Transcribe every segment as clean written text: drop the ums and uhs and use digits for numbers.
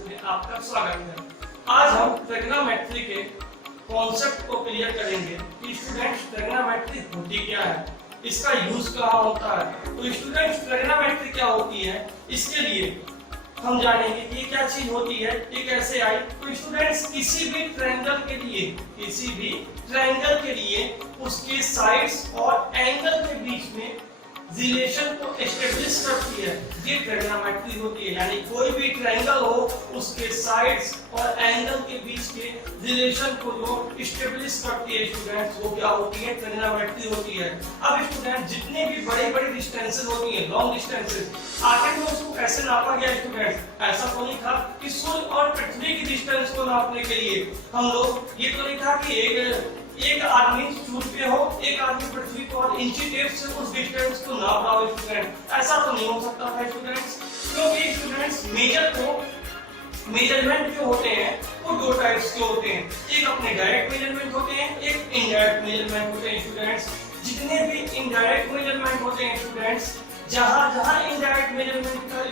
Classes में आपका स्वागत है। आज हम ट्रिग्नोमेट्री के कॉन्सेप्ट को क्लियर करेंगे कि स्टूडेंट्स ट्रिग्नोमेट्री होती क्या है, इसका यूज कहाँ होता है। तो स्टूडेंट्स ट्रिग्नोमेट्री क्या होती है, इसके लिए हम जानेंगे कि ये क्या चीज होती है, ये कैसे आई। तो स्टूडेंट्स किसी भी ट्रायंगल के लिए उसके साइड्स और एंगल के बीच में रिलेशन को एस्टेब्लिश करती है, ये ट्रिग्नोमेट्री होती है। यानी कोई भी ट्रायंगल हो उसके साइड्स और एंगल के बीच के रिलेशन को जो एस्टेब्लिश करती है स्टूडेंट्स, वो क्या होती है, ट्रिग्नोमेट्री होती है। अब स्टूडेंट जितने भी बड़ी डिस्टेंसेस होती है, लॉन्ग डिस्टेंसेस, आखिर में उसको कैसे नापा गया स्टूडेंट? ऐसा तो नहीं था कि सूर्य और पृथ्वी की डिस्टेंस को नापने के लिए हम लोग, ये तो नहीं था कि एक आदमी सूर्य पे हो, एक आदमी पृथ्वी को, और इंची टेप से उस डिस्टेंस को नाप रहा हो स्टूडेंट। ऐसा तो नहीं हो सकता था स्टूडेंट्स, क्योंकि स्टूडेंट्स मेजरमेंट जो होते हैं वो दो टाइप्स के होते हैं। एक अपने डायरेक्ट मेजरमेंट होते हैं, एक इनडायरेक्ट मेजरमेंट होते हैं स्टूडेंट्स। जितने भी इनडायरेक्ट मेजरमेंट होते हैं स्टूडेंट्स, जहां इनडायरेक्ट मेजरमेंट का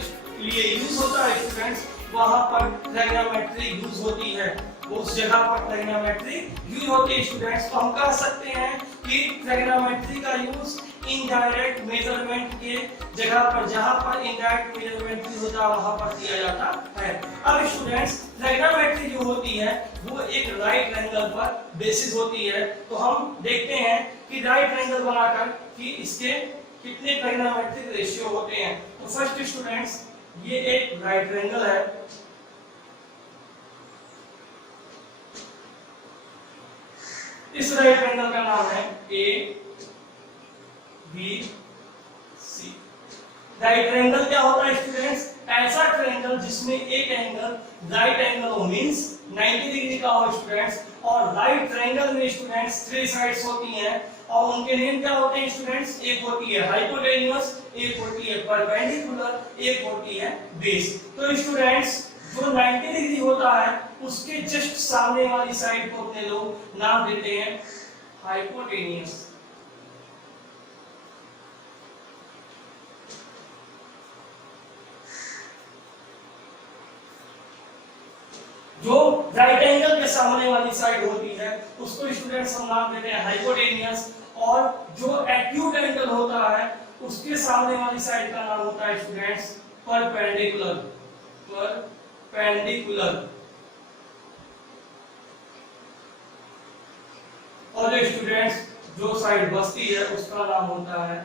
लिए यूज होता है स्टूडेंट्स, वहां पर ट्रिग्नोमेट्री यूज होती है, उस जगह पर ट्रिग्नोमेट्री यूज होती है स्टूडेंट्स। तो हम कह सकते हैं कि ट्रिग्नोमेट्री का यूज इनडायरेक्ट मेजरमेंट के जगह पर, जहां पर इनडायरेक्ट मेजरमेंट होता है वहां पर किया जाता है। अब स्टूडेंट्स ट्रिग्नोमेट्री जो होती है वो एक राइट एंगल पर बेसिस होती है। तो हम देखते हैं कि राइट एंगल बनाकर कि इसके कितने ट्रिग्नोमेट्रिक रेशियो होते हैं। तो फर्स्ट स्टूडेंट्स, ये एक राइट एंगल है, इस राइट एंगल का नाम है A B C. Right angle क्या होता है स्टूडेंट्स? ऐसा ट्रायंगल जिसमें एक एंगल राइट एंगल हो, मींस 90 डिग्री का हो स्टूडेंट्स। और राइट ट्रायंगल में स्टूडेंट्स 3 साइड्स होती हैं और उनके नेम क्या होते हैं स्टूडेंट्स? एक होती है हाइपोटेन्यूस, एक होती है परपेंडिकुलर, एक होती है बेस। तो स्टूडेंट्स जो 90 डिग्री होता है उसके जस्ट सामने वाली साइड को अपने लोग नाम देते हैं हाइपोटेन्यूस। जो राइट एंगल के सामने वाली साइड होती है उसको स्टूडेंट्स हम नाम देते हैं हाइपोटेन्यूस। और जो एक्यूट एंगल होता है उसके सामने वाली साइड का नाम होता है स्टूडेंट्स परपेंडिकुलर। और जो स्टूडेंट्स जो साइड बचती है उसका नाम होता है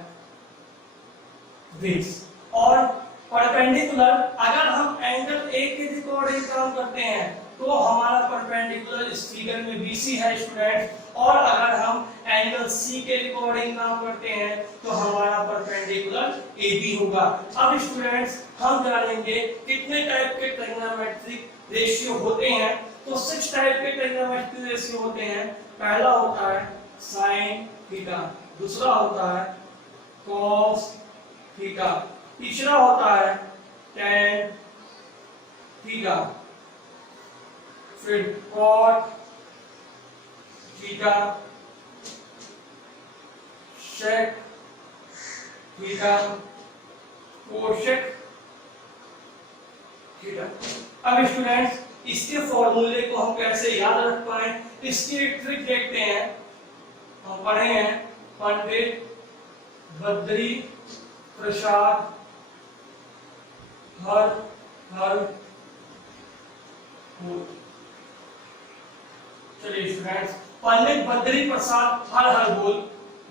बेस। और परपेंडिकुलर, अगर हम एंगल ए के अकॉर्डिंग काम करते हैं तो हमारा परपेंडिकुलर इस फिगर में BC है स्टूडेंट। और अगर हम एंगल सी के अकॉर्डिंग काम करते हैं तो हमारा परपेंडिकुलर AB होगा। अब स्टूडेंट्स हम जानेंगे कितने टाइप के ट्रिग्नोमेट्रिक रेशियो होते हैं। तो 6 टाइप के ट्रिग्नोमेट्रिक रेशियो होते हैं। पहला होता है साइन थीटा, दूसरा होता है कॉस थीटा, तीसरा होता है टैन थीटा, फिर cot theta, sec theta, cosec theta. अब स्टूडेंट्स इसके फॉर्मूले को हम कैसे याद रख पाए, इसकी एक ट्रिक देखते हैं। हम पढ़े हैं पंडित बद्री प्रसाद हर चलिए स्टूडेंट्स, पंडित बद्री प्रसाद हर बोल,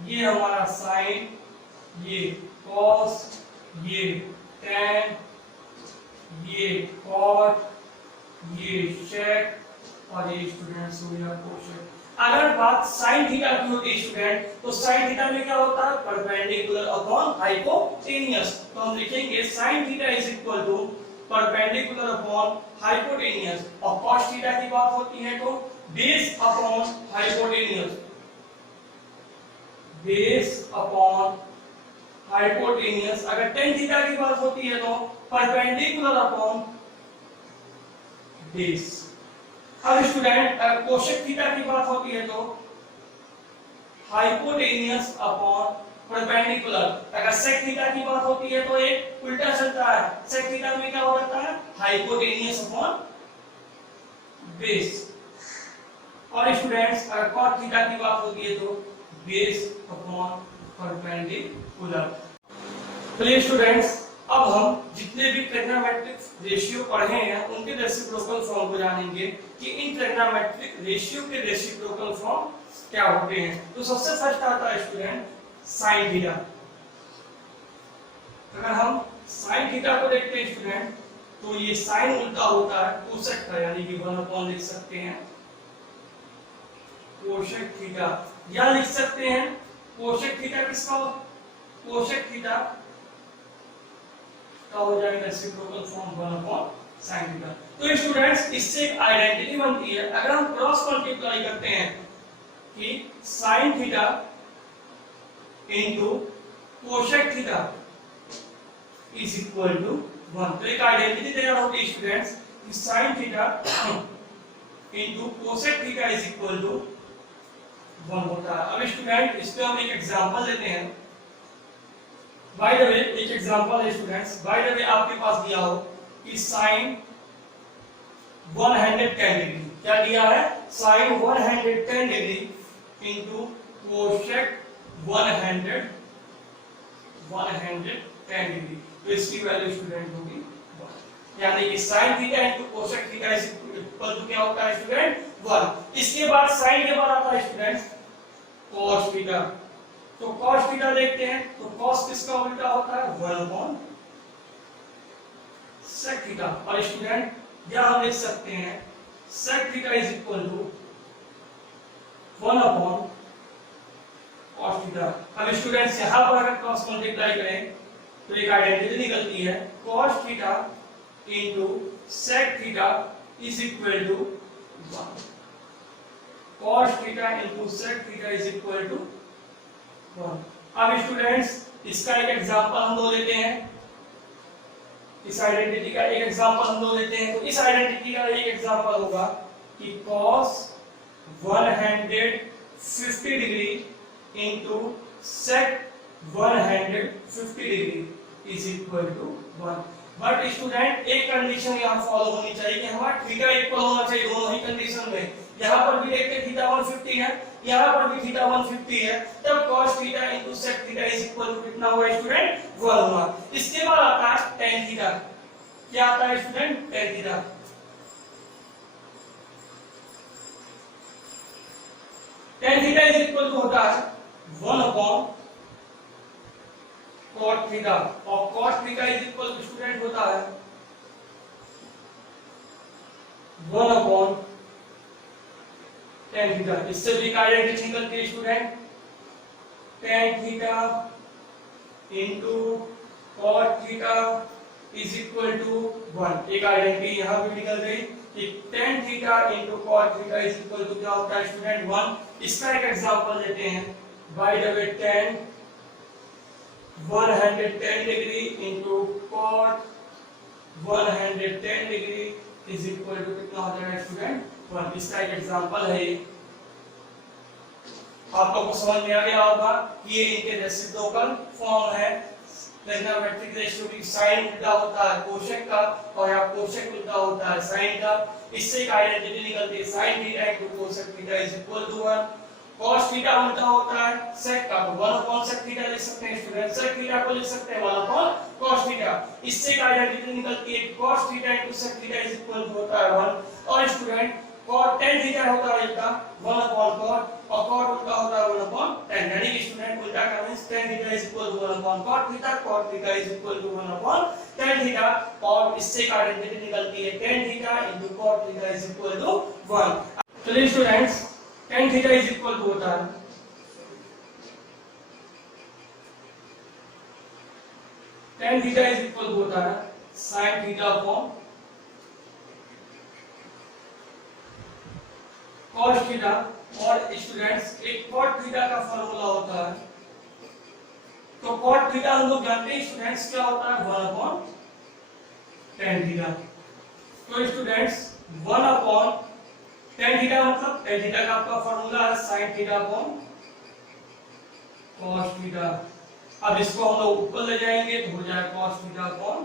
ये हमारा साइन, ये कॉस, ये टैन, ये कॉट, ये सेक और ये स्टूडेंट्स हो गया कोसेक। अगर बात साइन थीटा की होती स्टूडेंट, तो साइन थीटा में क्या होता है? Perpendicular upon hypotenuse. तो हम लिखेंगे sine theta is equal to perpendicular upon hypotenuse. और कॉस थीटा की बात होती है तो base upon hypotenuse, base upon hypotenuse. अगर टेन थीटा की बात होती है तो परपेंडिकुलर अपॉन बेस। अब स्टूडेंट कोसेक थीटा की बात होती है तो हाइपोटेन्यूस अपॉन परपेंडिकुलर। अगर सेक थीटा की बात होती है तो एक उल्टा चलता है, सेक थीटा में क्या हो जाता है, हाइपोटेनियस अपॉन बेस। और स्टूडेंट्स अगर कॉट थीटा की बात होती है तो बेस अपॉन परपेंडिकुलर। चलिए स्टूडेंट्स, अब हम जितने भी ट्रिग्नोमेट्रिक रेशियो पढ़े हैं उनके रेसिप्रोकल फॉर्म को जानेंगे कि इन ट्रिग्नोमेट्रिक रेशियो के रेसिप्रोकल फॉर्म क्या होते हैं। तो सबसे फर्स्ट आता है स्टूडेंट साइन थीटा। अगर हम साइन थीटा को देखते हैं स्टूडेंट, तो ये साइन उल्टा होता है कोसेक का, यानी कि 1 लिख सकते हैं कोसेक थीटा, या लिख सकते हैं कोसेक थीटा किसका, कोसेक थीटा का हो जाएगा रेसिप्रोकल फॉर्म 1/sin थीटा। तो स्टूडेंट्स इससे एक आइडेंटिटी बनती है, अगर हम क्रॉस मल्टीप्लाई करते हैं कि sin theta into cosec theta is equal to 1, तो एक आइडेंटिटी तैयार होती है स्टूडेंट्स कि sin theta into cosec theta is equal to 1 होता है। अब स्टूडेंट इस पे हम एक एग्जांपल लेते हैं। बाय द वे एक एग्जांपल है स्टूडेंट्स, बाय द वे आपके पास दिया हो कि sin 110 डिग्री, क्या दिया है, sin 110 degree into cosec 110 degree, तो इसकी वैल्यू स्टूडेंट होगी 1, यानी कि sin theta into cosec theta is equal to क्या होता है स्टूडेंट 1। इसके बाद sin के बाद आता है स्टूडेंट cos थीटा। तो cos थीटा देखते हैं, तो cos किसका उल्टा होता है 1/sec थीटा। और स्टूडेंट यह हम लिख सकते हैं sec theta is equal to 1/cos theta. अब स्टूडेंट्स यहां पर अगर क्रॉस मल्टीप्लाई करें तो एक आइडेंटिटी निकलती है cos theta into sec theta is equal to 1, cos theta into sec theta is equal to 1। अब स्टूडेंट्स इसका एक एग्जांपल हम दो लेते हैं, इस आइडेंटिटी का एक एग्जांपल हम दो लेते हैं। तो इस आइडेंटिटी का एक एग्जांपल होगा कि cos 150 degree into sec 150 degree is equal to 1। But student एक कंडीशन यहाँ फॉलो होनी चाहिए कि हमारा थीटा इक्वल होना चाहिए दोनों ही कंडीशन में। यहाँ पर भी देखते थीटा 150 है, यहाँ पर भी थीटा 150 है, तब cos theta into sec theta is equal to कितना हुआ स्टूडेंट 1 हुआ। इसके बाद आता है tan थीटा, क्या आता है student tan theta. tan theta is equal to होता है 1/cot थीटा, और cot theta is equal to student होता है 1/tan थीटा। इससे भी आइडेंटिटी निकलती है student tan theta into cot theta is equal to 1। एक आइडेंटिटी यहां पे निकल गई कि tan theta into cot theta is equal to क्या होता है स्टूडेंट 1। इसका एक एग्जांपल लेते हैं। By the way tan 110 degree into cot 110 degree is equal to कितना हो जाएगा स्टूडेंट 1। इसका एक एग्जांपल है, आप लोगों को समझ में आ गया होगा कि ये इनके रेसिप्रोकल फॉर्म है। ट्रिग्नोमेट्रिक रेशियो की साइन उल्टा होता है कोसेक का, और यहाँ कोसेक उल्टा होता है साइन का। इससे एक आइडेंटिटी निकलती है sin theta into cosec theta is equal to 1। cos theta उल्टा होता है sec का, तो 1/sec थीटा लिख सकते हैं स्टूडेंट, sec थीटा को लिख सकते हैं 1/cos थीटा। इससे एक आइडेंटिटी निकलती है cos theta into sec theta is equal to होता है 1। और स्टूडेंट cot tan थीटा होता है इसका 1/cot, और cot उल्टा होता है 1/tan, यानी कि स्टूडेंट उल्टा का means tan theta is equal to 1/cot theta, cot theta is equal to 1/tan theta. और इससे एक आइडेंटिटी निकलती है tan theta into cot theta is equal to 1। चलिए students tan theta is equal to होता है tan theta is equal to होता है sin theta upon cos theta. और स्टूडेंट्स एक cot थीटा का फार्मूला होता है, तो cot थीटा हम लोग जानते हैं स्टूडेंट्स क्या होता है 1/tan थीटा। तो स्टूडेंट्स 1/tan थीटा मतलब tan थीटा का आपका फार्मूला है sin theta upon cos theta. अब इसको हम लोग ऊपर ले जाएंगे तो हो जाएगा cos theta upon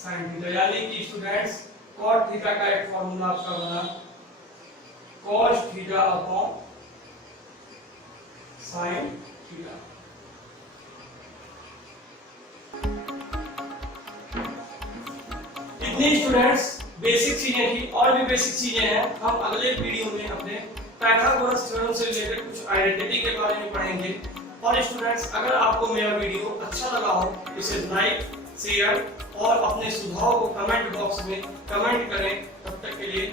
sin theta, यानी कि स्टूडेंट्स cot थीटा का एक फॉर्मूला आपका बना cos theta upon sin theta. इतनी स्टूडेंट्स बेसिक चीजें थी, और भी बेसिक चीजें हैं। हम अगले वीडियो में अपने पाइथागोरस थ्योरम से रिलेटेड कुछ आइडेंटिटी के बारे में पढ़ेंगे। और स्टूडेंट्स, अगर आपको मेरा वीडियो अच्छा लगा हो तो इसे लाइक, शेयर और अपने सुझाव को कमेंट बॉक्स में कमेंट करें। तब तक के लिए